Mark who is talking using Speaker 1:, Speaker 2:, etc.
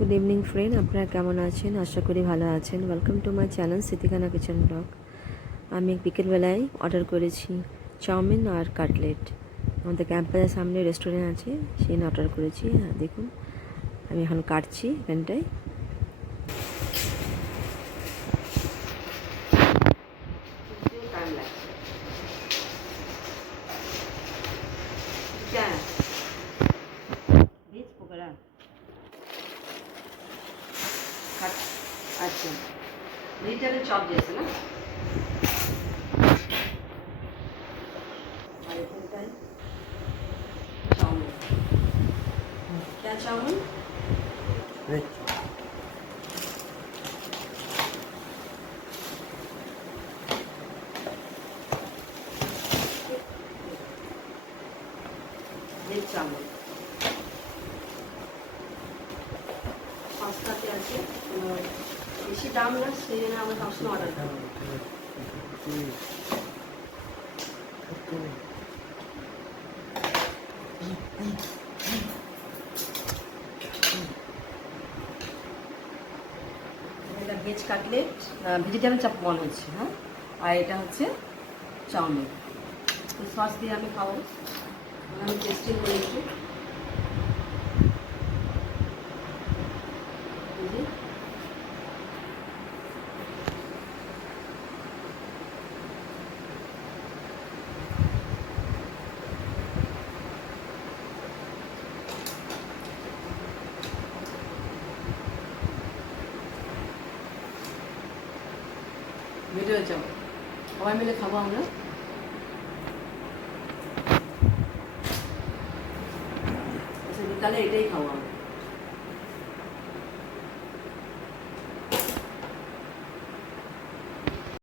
Speaker 1: Good evening friend আপনারা কেমন আছেন? আশা করি ভালো আছেন। ওয়েলকাম টু মাই চ্যানেল সিতিখানা কিচেন ব্লগ আমি বিকেলবেলায় অর্ডার করেছি চাউমিন আর কাটলেট। আমাদের ক্যাম্পাসের সামনে রেস্টুরেন্ট আছে সেই অর্ডার করেছি। হ্যাঁ দেখুন, আমি এখন কাটছি এখানটায়। আচ্ছা লিটারে চপ দিয়েছে না আর এখানটায় চাউমিন क्या বেশি দাম না, সেই জন্য আমরা সবসময় অর্ডার করি। ভেজ কাটলেট ভেজিটেবল চাপ বল হচ্ছে হ্যাঁ? আর এটা হচ্ছে চাউমিন। তো সস দিয়ে আমি খাব। আমি টেস্টিং করে একটু ভিডিও চাও সবাই মিলে খাব আমরা। আচ্ছা বিকালে এটাই খাব আমরা।